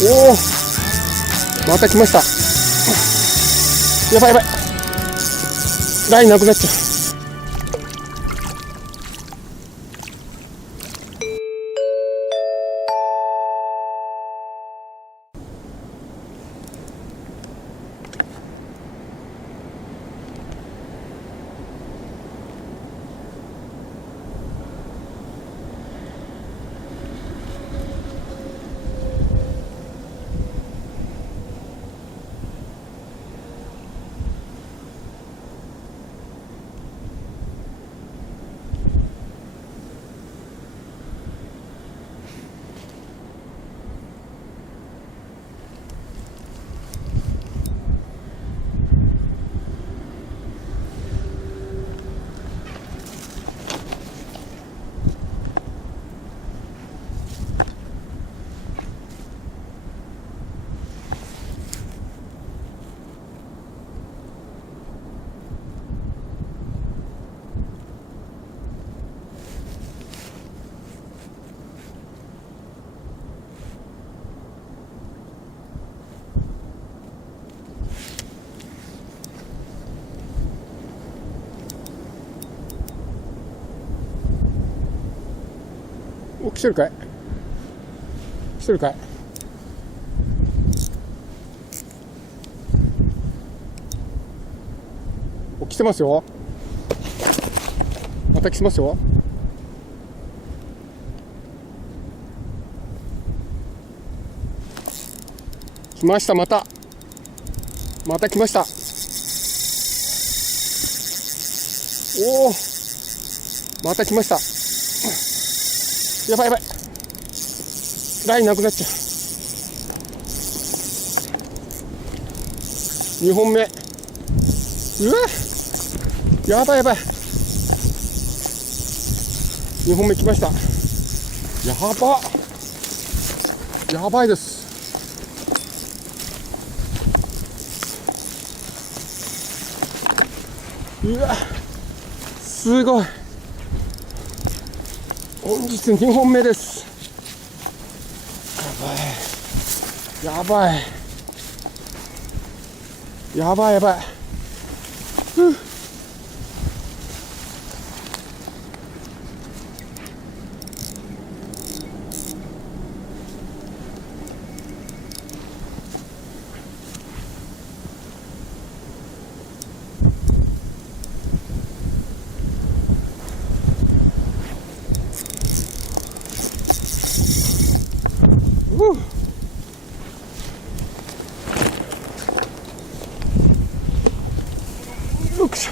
おお、また来ました。やばいやばい、ラインなくなっちゃう。お、来てるかい、来てるかい。お、来てますよ。また来てますよ。来ました。また来ました。おお、また来ました。やばいやばい、ラインなくなっちゃう。2本目、うわ、やばいやばい、2本目来ました。やばいです。うわ、すごい。本日2本目です。やばいやばいやばい。よくし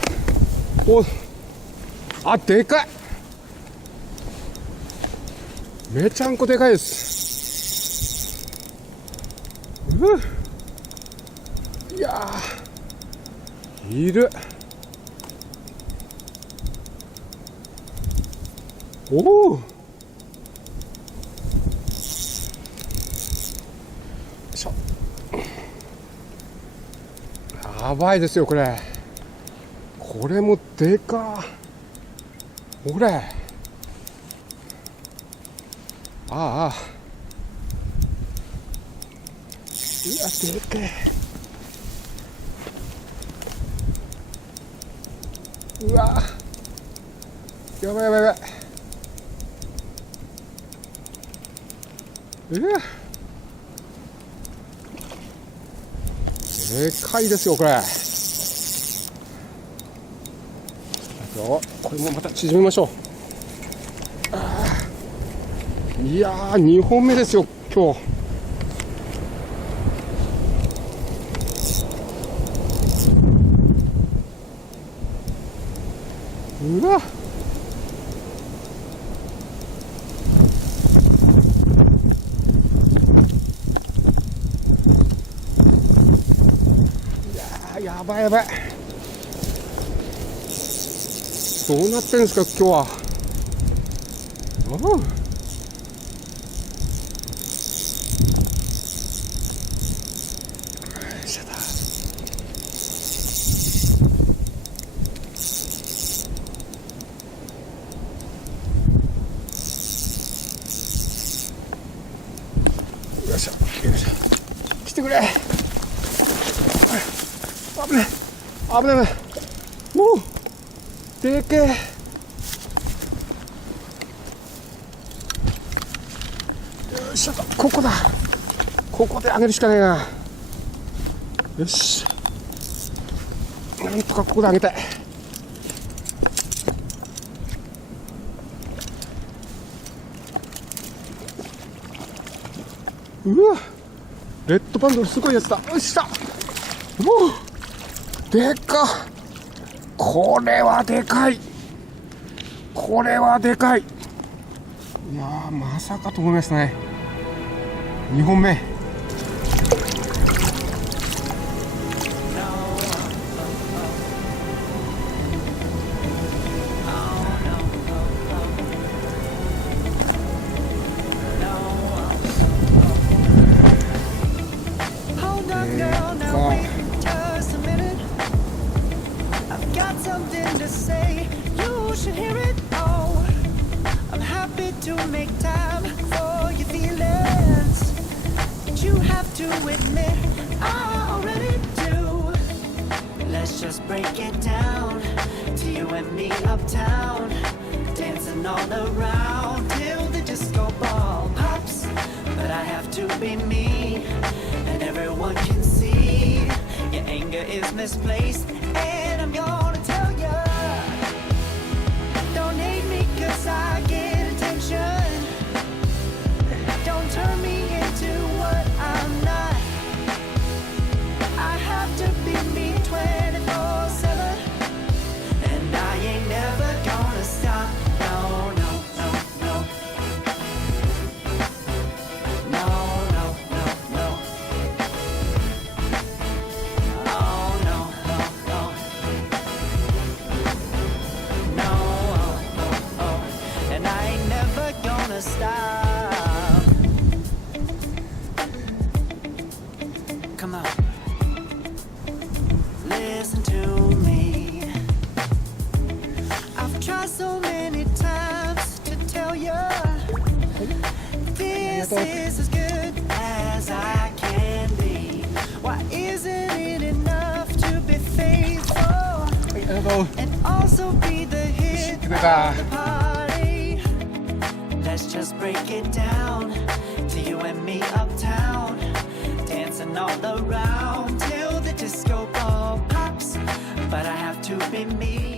ょ。お、あ、でかい。めちゃんこでかいです。いやー、いる。おお、やばいですよこれ。これもでか。ほれ、ああ、いや、でけえ。うわ、やばいやばいやばい。でかいですよこれ。これもまた縮めましょう。いやー、2本目ですよ今日。うわ、やばいやばい。どうなってるんですか今日は。よいしょよいしょ。してくれ。危ない危ない。もうでけえ。よいしょと、ここだ。ここで上げるしかないな。よし、なんとかここで上げたい。うわ、レッドバンドルすごいやつだ。よっしゃ、おお、でか。これはでかい。これはでかい。いやー、まさかと思いましたね。2本目。Just break it down to you and me uptown, dancing all around till the disco ball pops. But I have to be me, and everyone can see your anger is misplaced. And I'm gonna tell ya, don't hate me 'cause I get attention. Don't turn me into what I'm not. I have to be me 24/7, and I ain't never gonna stop. No, no, no, no. No, no, no, no. Oh, no, no, no. No, oh, oh, oh. And I ain't never gonna stop. Come on. Listen to me. I've tried so many times to tell you this is as good as I can be. Why isn't it enough to be faithful and also be the hit of the party? Let's just break it down to you and me uptown, dancing all around till the disco ball pops. But I have to be me.